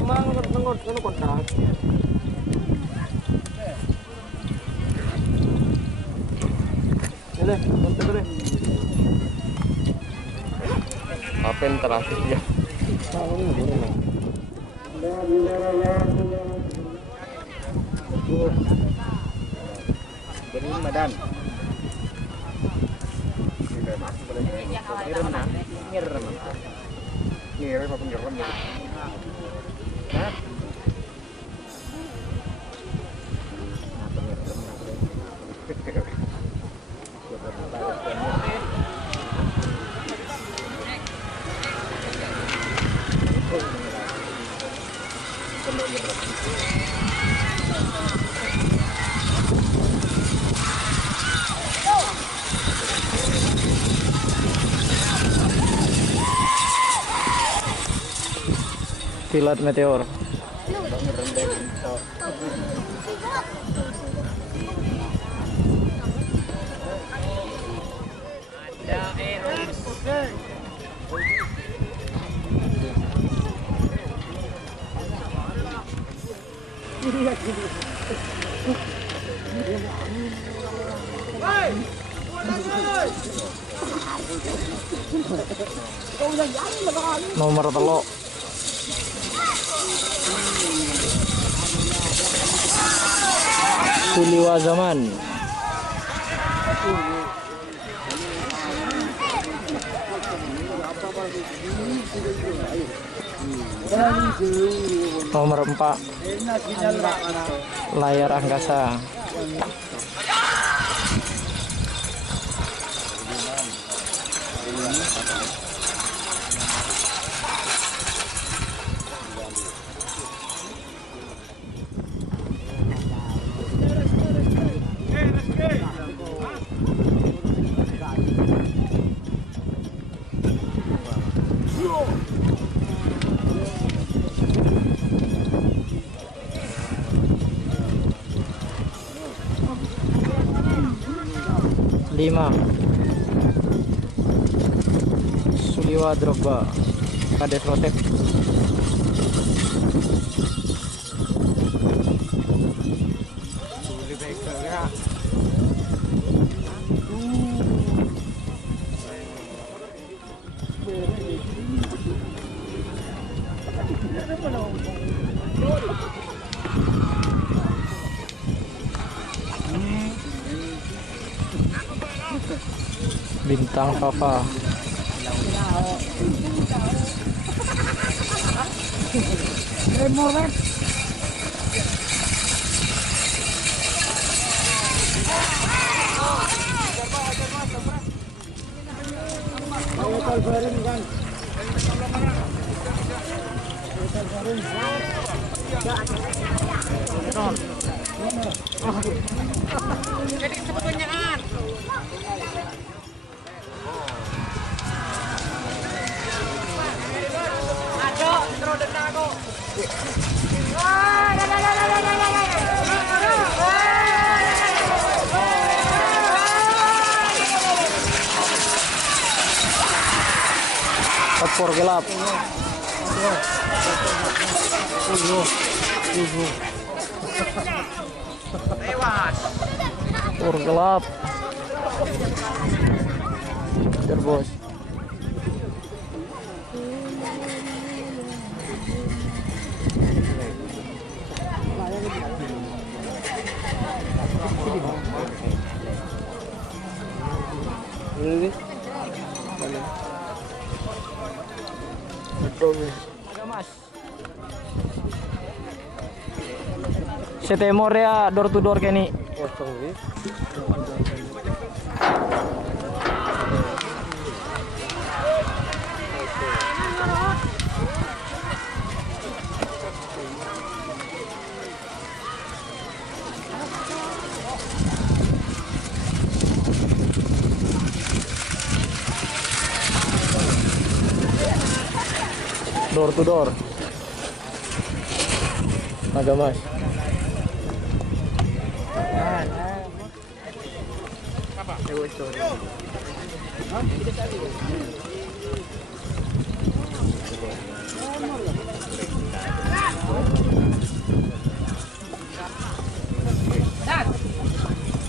mang nengok kontak. Ini, kontak deh. Apa yang terakhir ya? Jadi Madan. Ngirim apa ngirim ya? Hah? Kilat meteor. Nomor telok. Suliwa Zaman. Nomor 4 layar angkasa. Lima Suliwa Drogba Kades Rotek. Bintang Papa. Jadi sebetulnya kan. Aduh, terus dendam aku. Ekor gelap. Ekor gelap. Terbos. Setemor ya door to door kini. Door to door. Agak mas.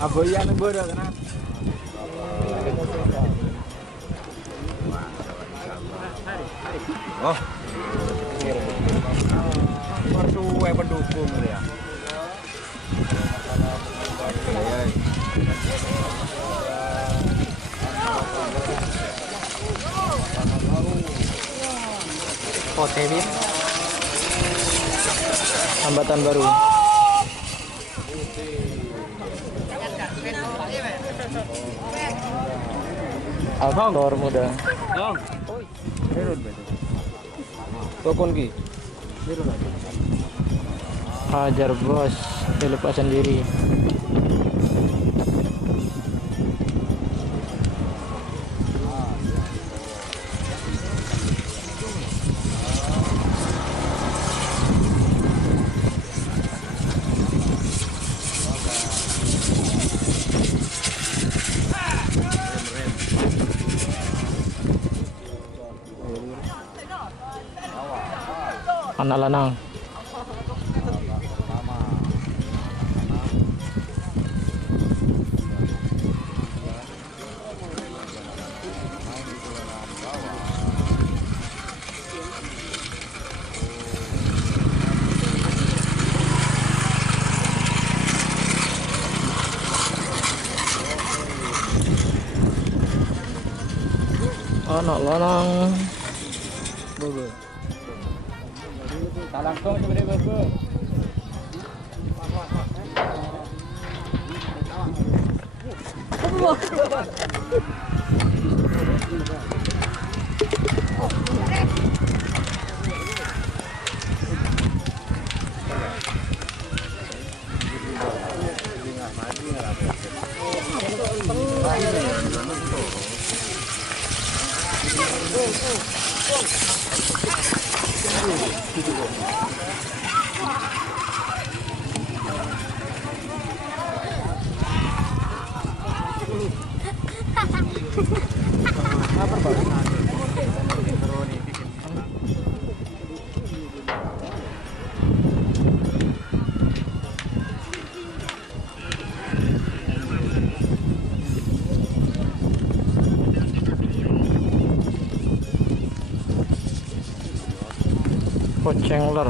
Aboyan yang bodoh kan? Oh, mertua pendukung ya. Oh, TV. Hambatan baru. Aktor muda. Dong. Berun betul. Tokon ki. Hajar bos, dilepaskan diri. Anak lanang. Anak lanang. Bobo. Tak langsung sebenarnya bobo. Poceng ular.